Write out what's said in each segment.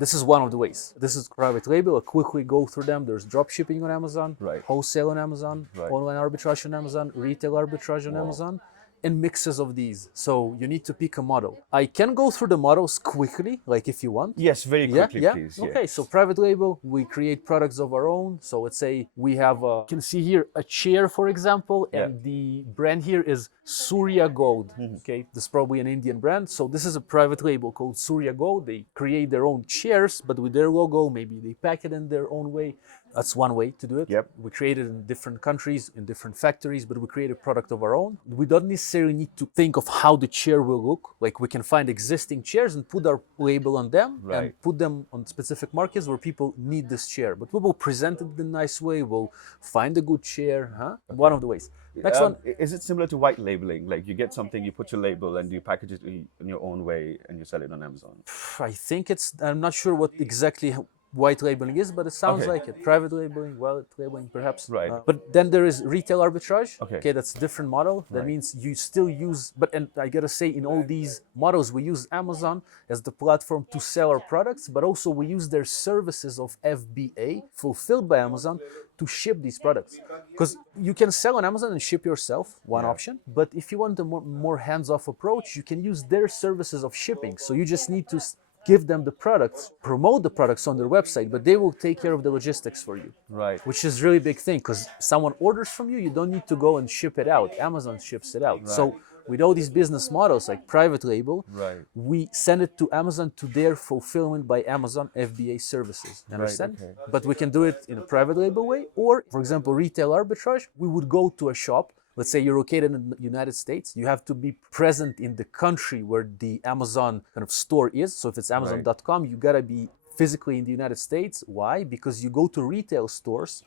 this is one of the ways. This is private label. I'll quickly go through them. There's dropshipping on Amazon, wholesale on Amazon, online arbitrage on Amazon, retail arbitrage on Amazon, and mixes of these. So you need to pick a model. I can go through the models quickly, like if you want. Yes, very quickly, please. Okay, so private label, we create products of our own. So let's say we have, you can see here a chair, for example, and the brand here is Surya Gold. Okay, this is probably an Indian brand. So this is a private label called Surya Gold. They create their own chairs, but with their logo, maybe they pack it in their own way. That's one way to do it. We create it in different countries, in different factories, but we create a product of our own. We don't necessarily need to think of how the chair will look. Like we can find existing chairs and put our label on them and put them on specific markets where people need this chair. But we will present it in a nice way. We'll find a good chair. One of the ways. Next one. Is it similar to white labeling? Like you get something, you put your label and you package it in your own way and you sell it on Amazon? I think I'm not sure what exactly white labeling is, but it sounds like it. Private labeling, white labeling, perhaps. But then there is retail arbitrage. Okay, that's a different model. That means you still use, and I gotta say, in all these models, we use Amazon as the platform to sell our products, but also we use their services of FBA, fulfilled by Amazon, to ship these products. Because you can sell on Amazon and ship yourself, one option, but if you want a more hands-off approach, you can use their services of shipping. So you just need to give them the products, promote the products on their website, but they will take care of the logistics for you. Which is really big thing, because someone orders from you, you don't need to go and ship it out. Amazon ships it out. So with all these business models like private label, we send it to Amazon to their fulfillment by Amazon FBA services. Understand? But we can do it in a private label way, or for example, retail arbitrage, we would go to a shop. Let's say you're located in the United States, you have to be present in the country where the Amazon kind of store is. So if it's Amazon.com, you gotta be physically in the United States. Why? Because you go to retail stores,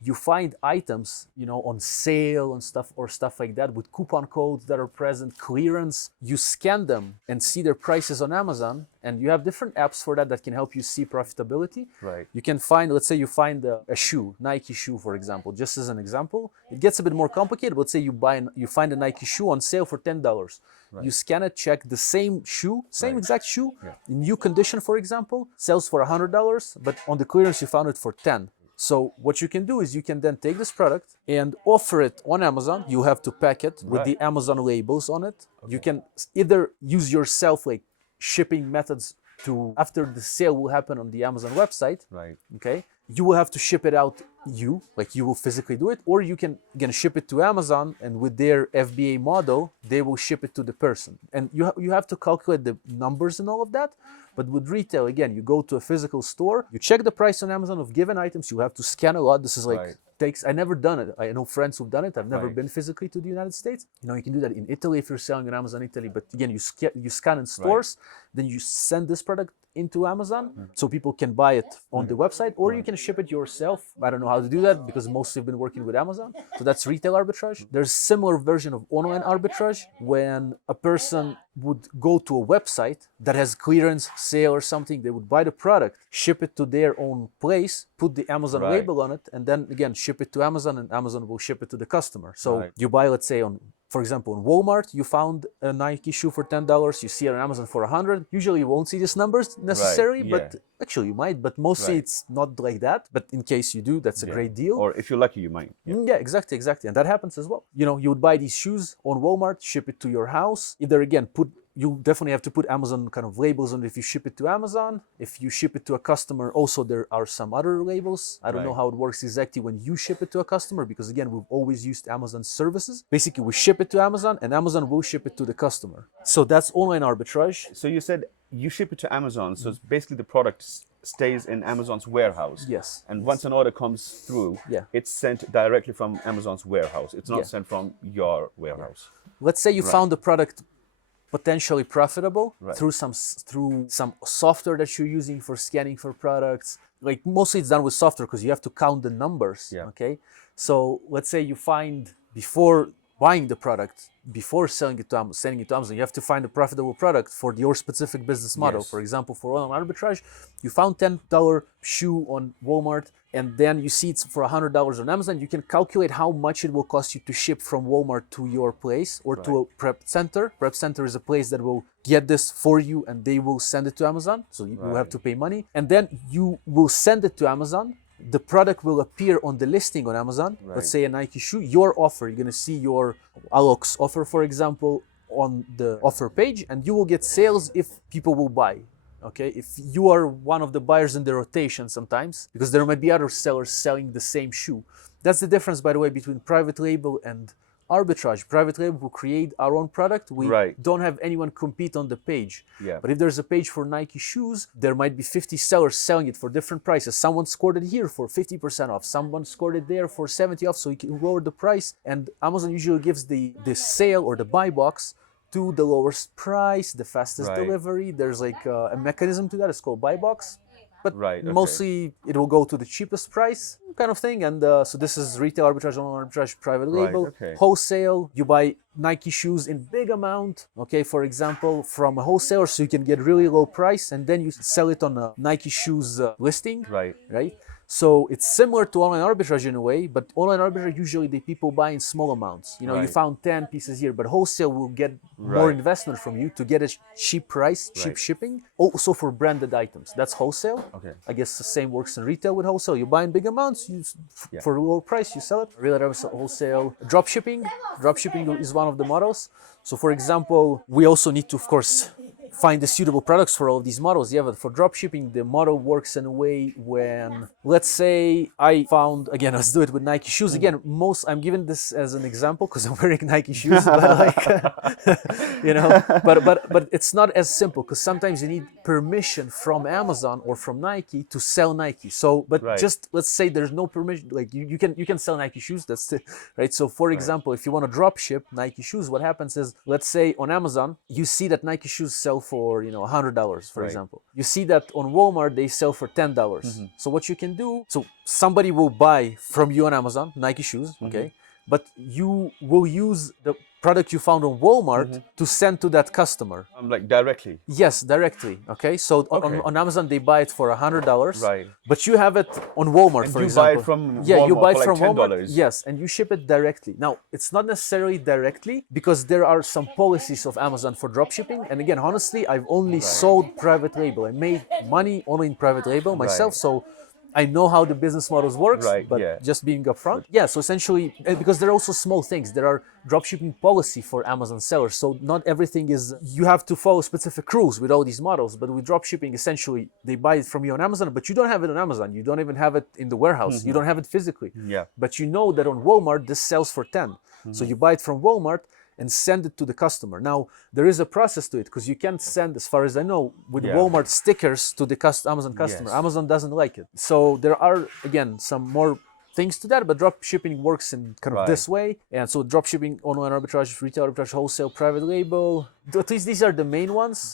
you find items, on sale and stuff or stuff like that with coupon codes that are present, clearance. You scan them and see their prices on Amazon, and you have different apps for that can help you see profitability. You can find, let's say you find a shoe, Nike shoe, for example, just as an example. It gets a bit more complicated. Let's say you find a Nike shoe on sale for $10. You scan it, check the same shoe, exact shoe, in new condition, for example, sells for $100, but on the clearance you found it for $10. So what you can do is you can then take this product and offer it on Amazon. You have to pack it with the Amazon labels on it. You can either use yourself like shipping methods to, after the sale will happen on the Amazon website, okay, you will have to ship it out, you will physically do it, or you can ship it to Amazon, and with their FBA model, they will ship it to the person. And you have to calculate the numbers and all of that. But with retail, again, you go to a physical store, you check the price on Amazon of given items, you have to scan a lot. This is I never done it. I know friends who've done it. I've never been physically to the United States. You can do that in Italy if you're selling on Amazon Italy. But again, you scan in stores, then you send this product into Amazon so people can buy it on the website, or you can ship it yourself. I don't know how to do that because mostly I've been working with Amazon. So that's retail arbitrage. There's a similar version of online arbitrage when a person would go to a website that has clearance sale or something. They would buy the product, ship it to their own place, put the Amazon label on it, and then again ship it to Amazon, and Amazon will ship it to the customer. So you buy, let's say, for example, in Walmart, you found a Nike shoe for $10. You see it on Amazon for $100. Usually you won't see these numbers necessarily, but actually you might. But mostly it's not like that. But in case you do, that's a great deal. Or if you're lucky, you might. Yeah, exactly. And that happens as well. You would buy these shoes on Walmart, ship it to your house. Either again, you definitely have to put Amazon kind of labels on it if you ship it to Amazon. If you ship it to a customer, also there are some other labels. I don't know how it works exactly when you ship it to a customer, because again, we've always used Amazon services. Basically, we ship it to Amazon and Amazon will ship it to the customer. So that's online arbitrage. So you said you ship it to Amazon. So it's basically the product stays in Amazon's warehouse. Yes. And once an order comes through, it's sent directly from Amazon's warehouse. It's not sent from your warehouse. Let's say you found the product potentially profitable through some software that you're using for scanning for products. Like mostly it's done with software because you have to count the numbers. Okay, so let's say you find before buying the product before sending it to Amazon. You have to find a profitable product for your specific business model. For example, for online arbitrage, you found $10 shoe on Walmart, and then you see it's for $100 on Amazon. You can calculate how much it will cost you to ship from Walmart to your place or to a prep center. Prep center is a place that will get this for you, and they will send it to Amazon. So you will have to pay money, and then you will send it to Amazon. The product will appear on the listing on Amazon. Let's say a Nike shoe, your offer, you're gonna see your Alox offer, for example, on the offer page, and you will get sales if people will buy. Okay, if you are one of the buyers in the rotation sometimes, because there might be other sellers selling the same shoe. That's the difference, by the way, between private label and arbitrage. Private label will create our own product. We don't have anyone compete on the page. But if there's a page for Nike shoes, there might be 50 sellers selling it for different prices. Someone scored it here for 50% off. Someone scored it there for 70 off, so you can lower the price. And Amazon usually gives the sale or the buy box to the lowest price, the fastest delivery. There's like a mechanism to that. It's called buy box. But mostly it will go to the cheapest price kind of thing. And so this is retail arbitrage, online arbitrage, private label. Wholesale, you buy Nike shoes in big amount, okay, for example, from a wholesaler, so you can get really low price, and then you sell it on a Nike shoes listing, right? So it's similar to online arbitrage in a way, but online arbitrage usually the people buy in small amounts. You know, you found 10 pieces here, but wholesale will get more investment from you to get a cheap price, cheap shipping. Also for branded items, that's wholesale. I guess the same works in retail with wholesale. You buy in big amounts, for a lower price, you sell it. Real wholesale. Dropshipping is one of the models. So for example, we also need to, of course, find the suitable products for all of these models. But for dropshipping, the model works in a way when, let's say I found, again, let's do it with Nike shoes. Again, I'm giving this as an example because I'm wearing Nike shoes, but like, you know, but it's not as simple because sometimes you need permission from Amazon or from Nike to sell Nike. So, but just let's say there's no permission, like you can sell Nike shoes, that's it, right? So for example, if you want to drop ship Nike shoes, what happens is, let's say on Amazon, you see that Nike shoes sell for, you know, $100, for example. You see that on Walmart, they sell for $10. So what you can do, so somebody will buy from you on Amazon, Nike shoes, okay? But you will use the product you found on Walmart to send to that customer. Like directly? Yes, directly, okay? So on Amazon, they buy it for $100, but you have it on Walmart, and for you example. Buy it from Walmart you buy it for from like $10. Walmart, yes, and you ship it directly. Now, it's not necessarily directly because there are some policies of Amazon for dropshipping. And again, honestly, I've only sold private label. I made money only in private label myself, so I know how the business models works, but just being upfront. So essentially, because there are also small things. There are dropshipping policy for Amazon sellers. So not everything is, you have to follow specific rules with all these models. But with dropshipping, essentially, they buy it from you on Amazon, but you don't have it on Amazon. You don't even have it in the warehouse. You don't have it physically. But you know that on Walmart, this sells for 10. So you buy it from Walmart and send it to the customer. Now, there is a process to it because you can't send, as far as I know, with Walmart stickers to the Amazon customer. Amazon doesn't like it. So there are, again, some more things to that, but drop shipping works in kind of this way. And so drop shipping, online arbitrage, retail arbitrage, wholesale, private label, at least these are the main ones.